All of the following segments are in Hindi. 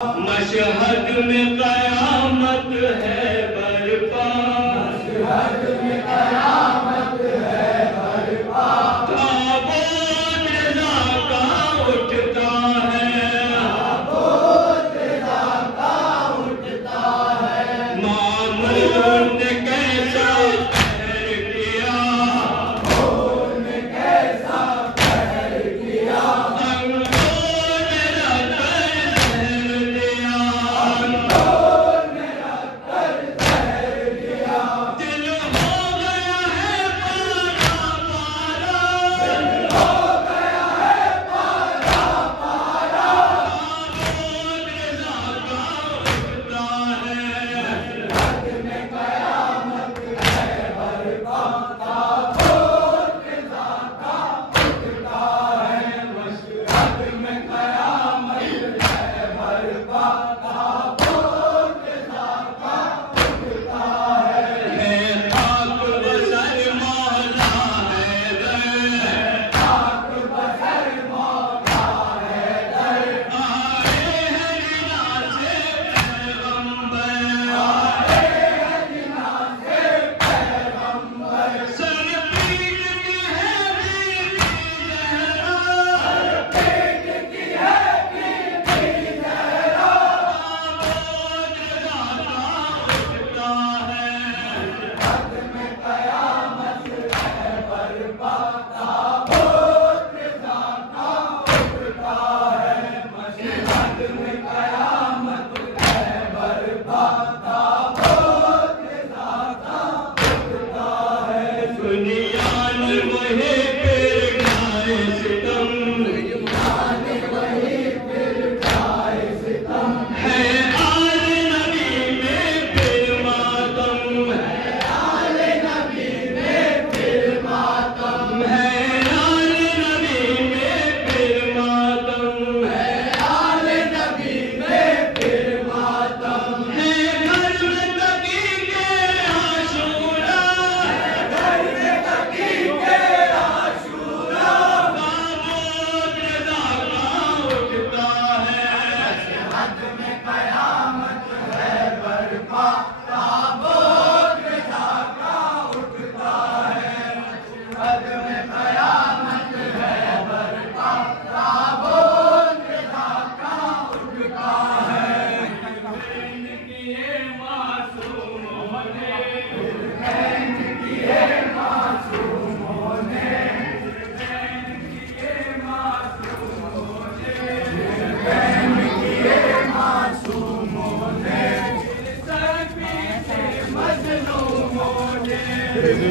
मशहद में कयामत है बरपा, मशहद में कयामत है बरपा। ताबूत रज़ा का उठता है, ताबूत रज़ा का उठता है। मामून ने कैसा कहर किया, मामून ने कैसा कहर किया।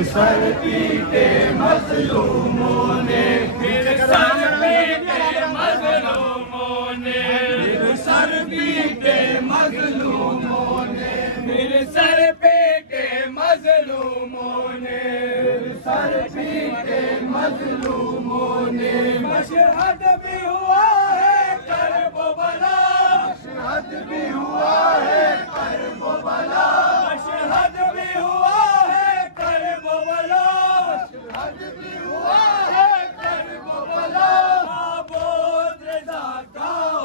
सर पीटे मज़लूमों ने, फिर सर पीटे मज़लूमों ने, फिर सर पीटे मज़लूमों ने, फिर सर पीटे मज़लूमों ने, सर पीटे मज़लूमों ने। मशहद भी हुआ है करबला, मशहद भी हुआ है करबला, मशहद भी हुआ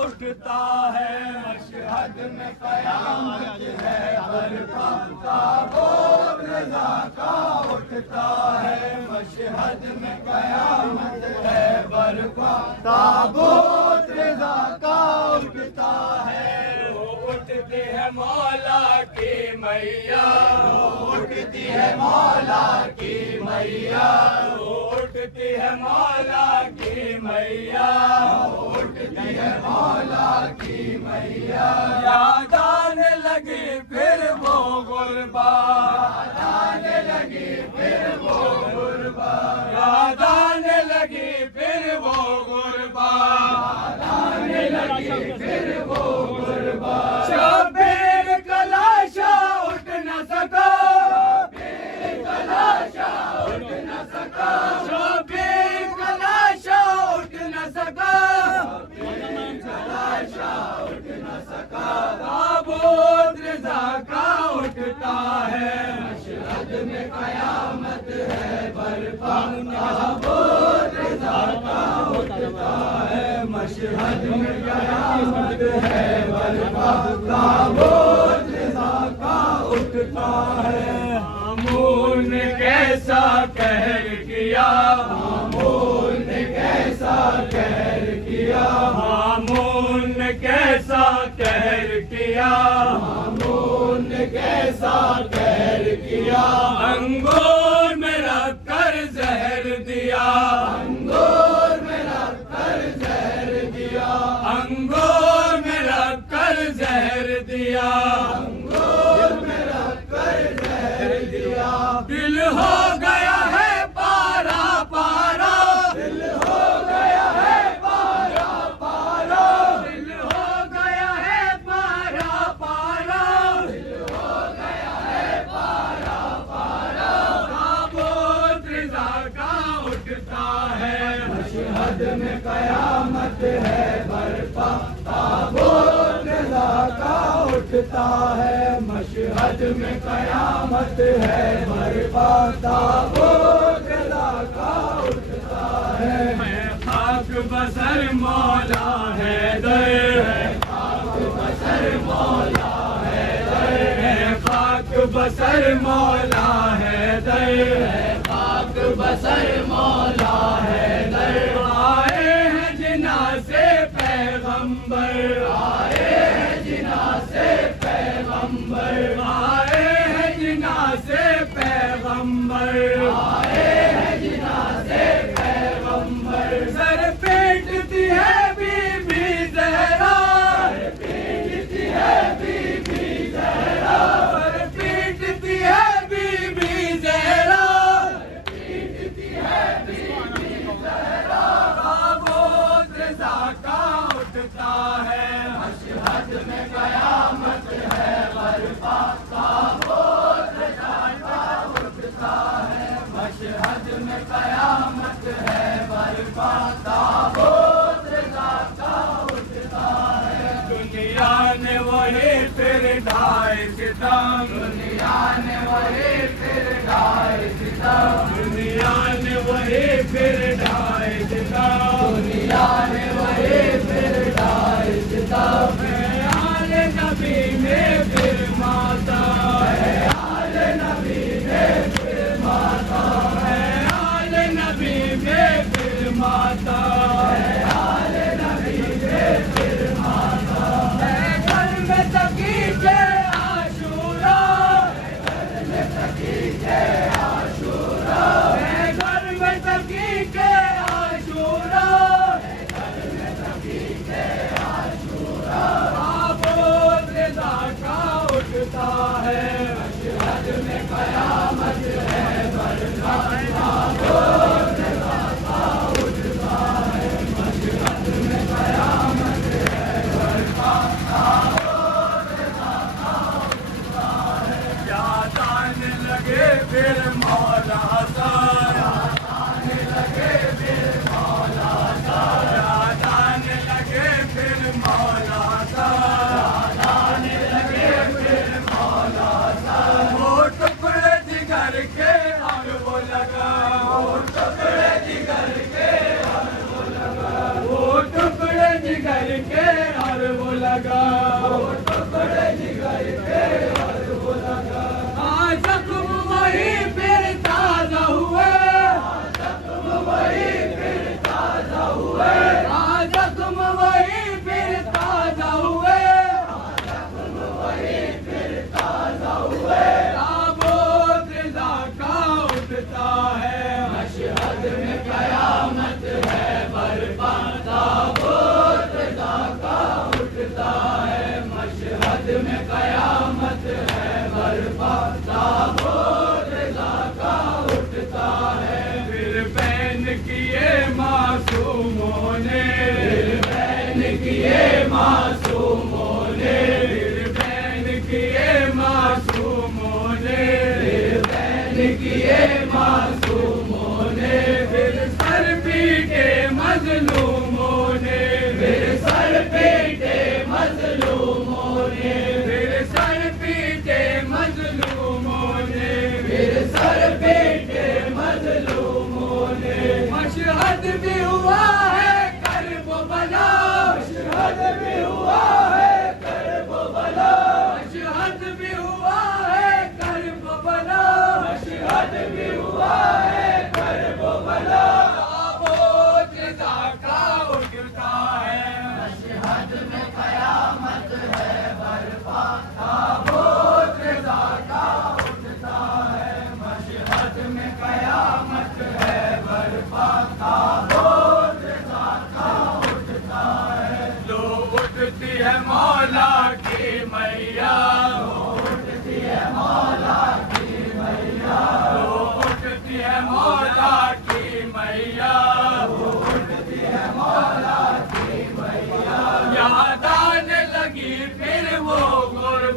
उठता है। मशहद में कयामत है बरपा, ताबूत रज़ा का उठता है। मशहद में कयामत है बरपा, ताबूत रज़ा का उठता है। वो उठती है मौला की मैया, वो उठती है मौला की मैया, वो उठती है मौला की मैया, उठती है मौला की मैया। याद आने लगी फिर वो गुरबा, याद आने लगी फिर वो गुरबा, याद आने लगी फिर वो गुरबा, याद आने लगी फिर वो गुरबा। शब्बीर का लाशा उठ न सका, शब्बीर का लाशा उठ न सका, शब्बीर का लाशा उठ न सका, उठ न सका। ताबूत रज़ा का उठता है। मशहद में कयामत है बरपा, ताबूत रज़ा का उठता है। मशहद मशहद में कयामत है बरपा, ताबूत रिज़ा का उठता है। मामून ने कैसा कहर किया, मामून ने कैसा कहर किया, मामून ने कैसा कहर किया, मामून ने कैसा कहर किया। अंगूर में रख कर जहर दिया, अंगूर में रख कर जहर दिया, अंगूर में रख कर जहर दिया, अंगूर में रख कर जहर दिया। दिल हो गया है पारा पारा, दिल हो गया है पारा पारा, दिल हो गया है पारा पारा, दिल हो गया है पारा पारा। ताबूत रिज़ा का उठता है, मशहद में कयामत है बरपा, ताबूत रिज़ा का उठता है। मशहद में कयामत है बरपा, ताबूत रिज़ा का उठता है। मैं खाक बसर मौला हैदर, खाक बसर मौला हैदर, खाक बसर मौला हैदर, खाक बसर मौला हैदर। आए हैं जिना से पैगंबर, आए हैं जिना से पैगंबर, आए हैं जिना से पैगंबर, आए हैं जिना से पैगंबर। सर पीटती है बीबी ज़हरा, सर पीटती है बीबी ज़हरा, सर पीटती है बीबी ज़हरा, सर पीटती है बीबी ज़हरा। ताबूत रिज़ा का उठता है, मशहद में कयामत है बरपा, ताबूत रिज़ा का उठता है। मशहद में कयामत है बरपा, ताबूत रिज़ा का उठता है। दुनिया ने वही फिर ढाए सितम, दुनिया ने वही फिर ढाए सितम, दुनिया ने वही फिर ढाए सितम, दुनिया ने वही फिर ढाए सितम। आले नबी ने फिर माता, आले नबी ने फिर माता, आले नबी ने फिर माता, आले नबी ने फिर माता। घर में सकी के आशूरा, घर में सकी के आशूरा, घर में सकी के आशूरा, घर में सकी के आशूरा। ताबूत रिज़ा का उठता है, मशहद में कयामत है बरपा, ताबूत रिज़ा का उठता है। मशहद में कयामत है बरपा, ताबूत रिज़ा का उठता है। याद आने लगे फिर मौला सा, याद आने लगे फिर मौला सा, याद आने लगे फिर मौला सा, याद आने लगे फिर मौला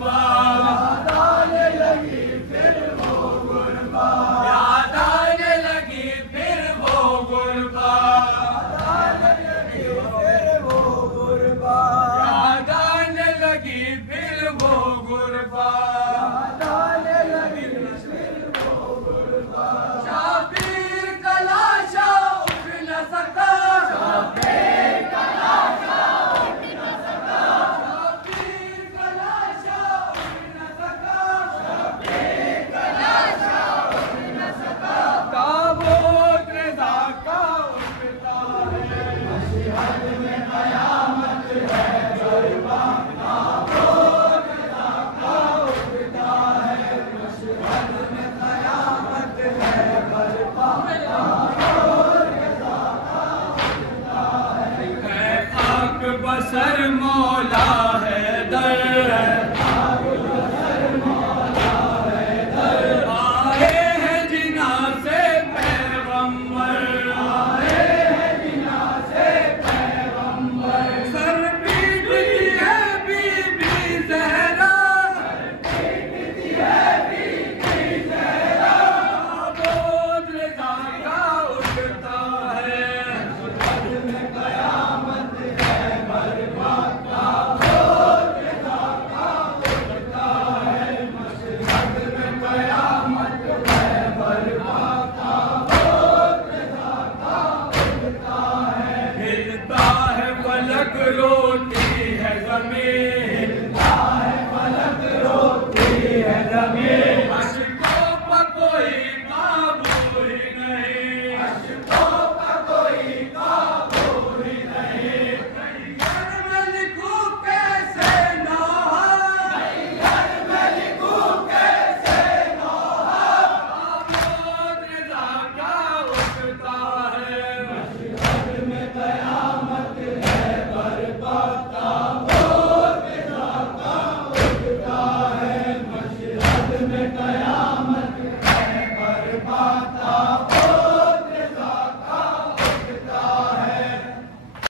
बार